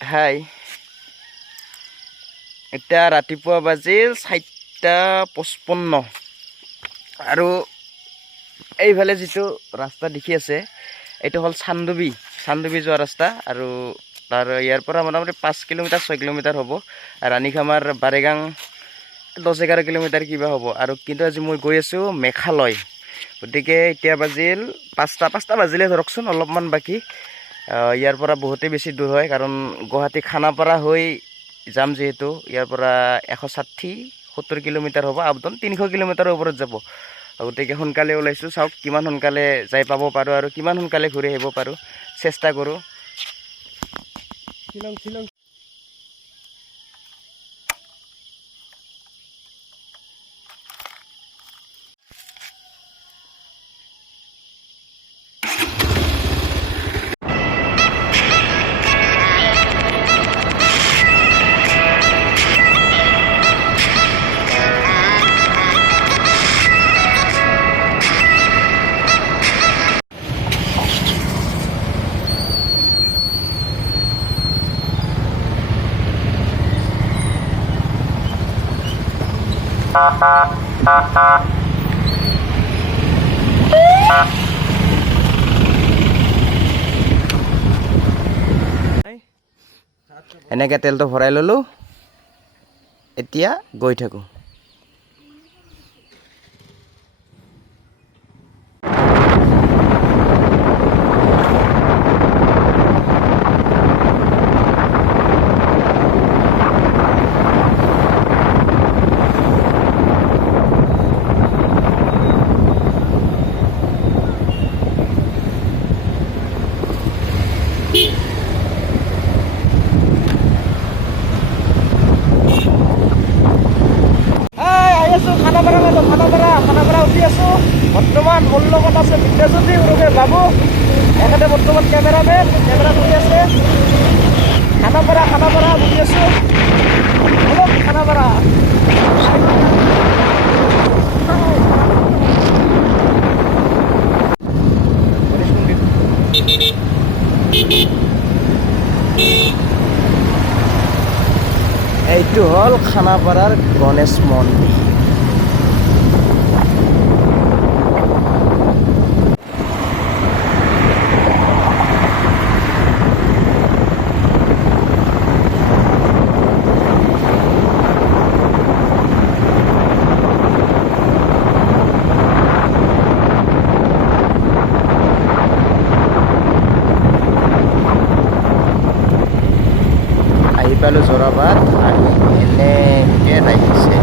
হাই, এতিয়া ৰাতিপুৱা বাজিল 4:55 আৰু এইফালে যিটো ৰাস্তা দেখি আছে এইটো হ'ল চান্দুবি যোৱা ৰাস্তা আৰু তাৰ ইয়াৰ পৰা মোটামুটি 5 কিলোমিটাৰ 6 কিলোমিটাৰ হ'ব। ৰাণীখামাৰ বাৰেগাং 10-11 কিলোমিটাৰ কিবা হ'ব। আৰু কিন্তু আজি মই গৈ আছোঁ মেঘালয়। গতিকে এতিয়া বাজিল 5টা বাজিলে ধৰকচোন, অলপমান বাকী। ইয়াৰ পৰা বহুতেই বেছি দূৰ হয়, কাৰণ গুৱাহাটী খানাপাৰা হৈ যাম যিহেতু, ইয়াৰ পৰা 160-70 কিলোমিটাৰ হ'ব। আপডাউন 300 কিলোমিটাৰৰ ওপৰত যাব। গতিকে সোনকালে ওলাইছোঁ, চাওক কিমান সোনকালে যাই পাব পাৰোঁ আৰু কিমান সোনকালে ঘূৰি আহিব পাৰোঁ, চেষ্টা কৰোঁ। শ্বিলং এনেকৈ তেলটো ভৰাই ল'লোঁ, এতিয়া গৈ থাকোঁ। খানাপাৰা উঠি আছোঁ। বৰ্তমান মোৰ লগত আছে বিদ্যাজ্যোতি উৰফে বাবু, এখেতে বৰ্তমান কেমেৰামেন, কেমেৰা ধৰি আছে। খানাপাৰা উঠি আছোঁ, খানাপাৰা। এইটো হ'ল খানাপাৰাৰ গণেশ মন্দিৰ। আহি পালোঁ যোৰাবাট আৰু এনেকৈ লাগিছে।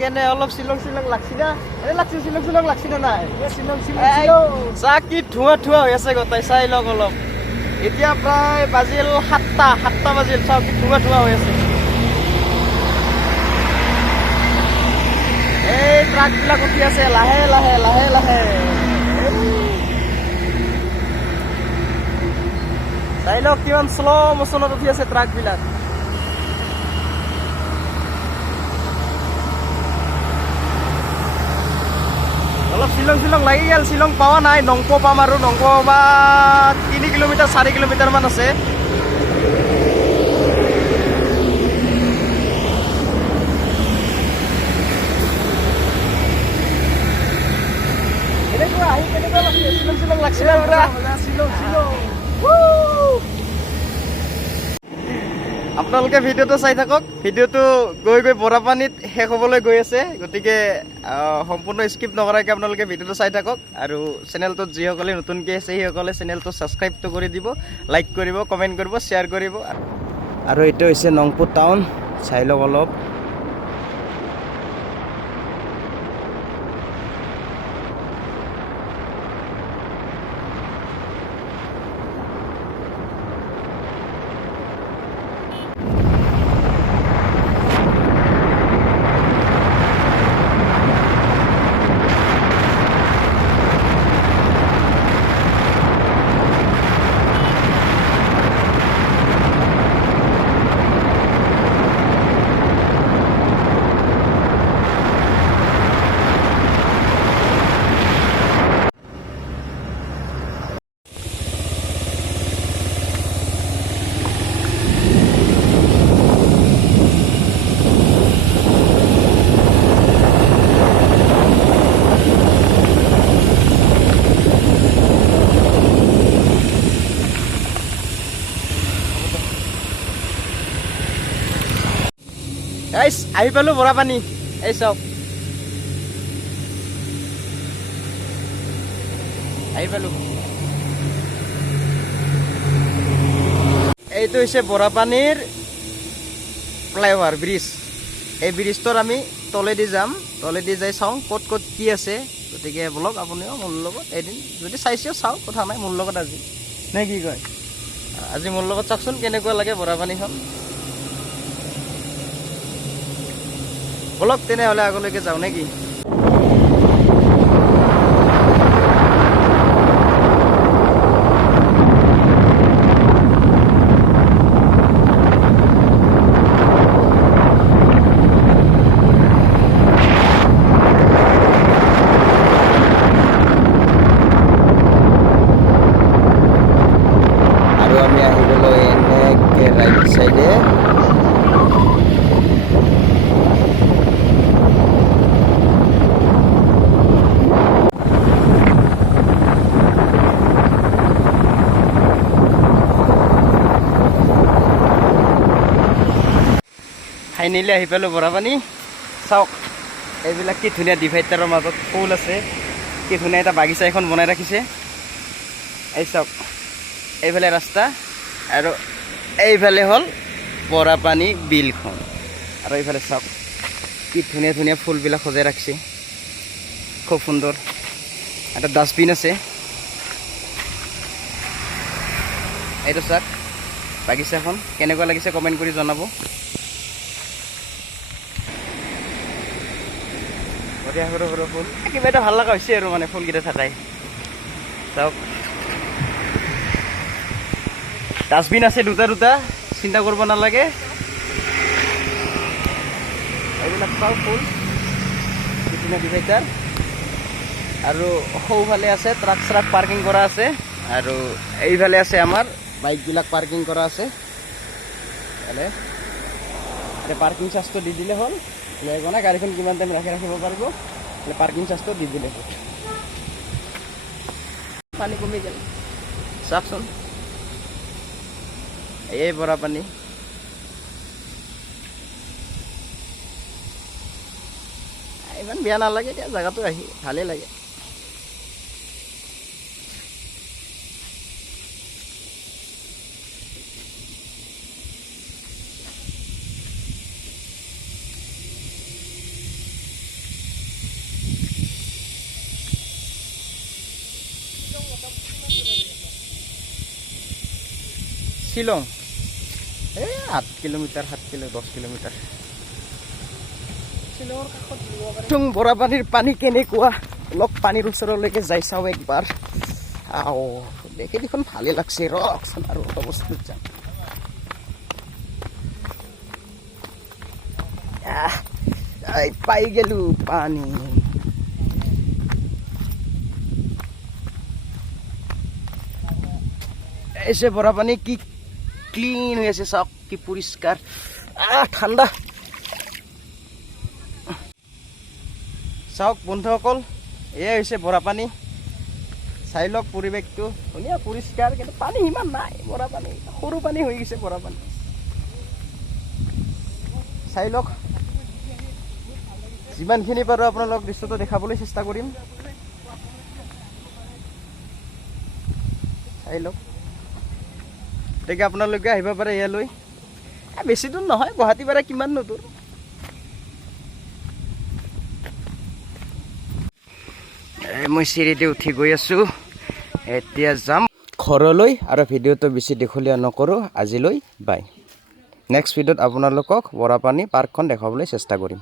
কেনে অলপ শ্বিলং লাগছি না? লাগছি শ্বিলং লাগছি না নাই? চা কি ধোঁৱা হৈ আছে গোটাই, চাই লওক অলপ। এতিয়া প্ৰায় বাজিল 7টা বাজিল, চাওক কি ধোঁৱা হৈ আছে। এই ট্ৰাকবিলাক উঠি আছে লাহে লাহে। চাই লওক কিমান শ্ল' মোচনত উঠি আছে ট্ৰাকবিলাক। অলপ শ্বিলং লাগি গ'ল। শ্বিলং পোৱা নাই, নংপো পাম আৰু নংপো বা 3 কিলোমিটাৰ 4 কিলোমিটাৰ মান আছে। এনেকুৱা আহি কেনেকুৱা লাগছে? শ্বিলং লাগছে না পুৰা? শ্বিলং আপোনালোকে ভিডিঅ'টো চাই থাকক। ভিডিঅ'টো গৈ বৰাপানীত শেষ হ'বলৈ গৈ আছে, গতিকে সম্পূৰ্ণ স্কিপ নকৰাকৈ আপোনালোকে ভিডিঅ'টো চাই থাকক। আৰু চেনেলটোত যিসকলে নতুনকৈ আছে সেইসকলে চেনেলটো ছাবস্ক্ৰাইবটো কৰি দিব, লাইক কৰিব, কমেণ্ট কৰিব, শ্বেয়াৰ কৰিব। আৰু এইটো হৈছে নংপো টাউন, চাই লওক অলপ। গাইছ আহি পালো বৰাপানী। এই চাওক আহি পালো। এইটো হৈছে বৰাপানীৰ ফ্লাইঅভাৰ ব্ৰিজ। এই ব্ৰিজটোৰ আমি তলেদি যাম, তলেদি যাই চাওঁ ক'ত ক'ত কি আছে। গতিকে বলক আপুনিও মোৰ লগত এদিন যদি চাইছেও চাওক, কথা নাই মোৰ লগত আজি, নে কি কয়? আজি মোৰ লগত চাওকচোন কেনেকুৱা লাগে বৰাপানীখন। বলক তেনেহ'লে আগলৈকে যাওঁ নেকি? আৰু আমি আহি গ'লো এনেকৈ ৰাইট চাইডে। ফাইনেলি আহি পালোঁ বৰাপানী। চাওক এইবিলাক কি ধুনীয়া ডিভাইডাৰৰ মাজত ফুল আছে, কি ধুনীয়া এটা বাগিচা এখন বনাই ৰাখিছে। এই চাওক এইফালে ৰাস্তা আৰু এইফালে হ'ল বৰাপানী বিলখন। আৰু এইফালে চাওক কি ধুনীয়া ধুনীয়া ফুলবিলাক সজাই ৰাখিছে, খুব সুন্দৰ। এটা ডাষ্টবিন আছে। এইটো চাওক বাগিচাখন কেনেকুৱা লাগিছে কমেণ্ট কৰি জনাব। সৰু সৰু ফুল কিবা এটা ভাল লগা হৈছে আৰু মানে ফুলকেইটা থাকাই। চাওক ডাষ্টবিন আছে দুটা দুটা, চিন্তা কৰিব নালাগে। এইবিলাক চাওক ফুল কিছুমান ডিভাইডাৰ। আৰু সৌফালে আছে ট্ৰাক চ্ৰাক পাৰ্কিং কৰা আছে, আৰু এইফালে আছে আমাৰ বাইকবিলাক পাৰ্কিং কৰা আছে। পাৰ্কিং চাৰ্জটো দি দিলে হ'ল, লৈ গ'লে গাড়ীখন কিমান টাইম ৰাখিব পাৰিব, পাৰ্কিং চাৰ্জটো দি দিলে হ'ল। পানী কমি গ'ল চাওকচোন, এই বৰাপানী। ইমান বেয়া নালাগে এতিয়া, জেগাটো আহি ভালেই লাগে। শ্বিলং এই 8 কিলোমিটাৰ 10 কিলোমিটাৰ। শ্বিলঙৰ কাষত বৰাপানীৰ পানী কেনেকুৱা, অলপ পানীৰ ওচৰলৈকে যাই চাওঁ একবাৰ। দেখি দেখোন ভালে লাগছে, ৰচোন আৰু বস্তুত যাম। পাই গেলো পানী। এসে বৰাপানী কি ক্লিন হৈ আছে, চাওক কি পৰিষ্কাৰ, ঠাণ্ডা। চাওক বন্ধুসকল, এয়াই হৈছে বৰাপানী। চাই লওক পৰিৱেশটো ধুনীয়া পৰিষ্কাৰ, কিন্তু পানী ইমান নাই। বৰাপানী সৰু পানী হৈ গৈছে বৰাপানী। চাই লওক, যিমানখিনি পাৰোঁ আপোনালোক দৃশ্যটো দেখাবলৈ চেষ্টা কৰিম। চাই লওক, গতিকে আপোনালোকে আহিব পাৰে ইয়ালৈ। বেছি দূৰ নহয়, গুৱাহাটীৰ পৰা কিমাননো দূৰ। মই চিৰিদি উঠি গৈ আছোঁ, এতিয়া যাম ঘৰলৈ। আৰু ভিডিঅ'টো বেছি দীঘলীয়া নকৰোঁ, আজিলৈ বাই। নেক্সট ভিডিঅ'ত আপোনালোকক বৰাপানী পাৰ্কখন দেখাবলৈ চেষ্টা কৰিম।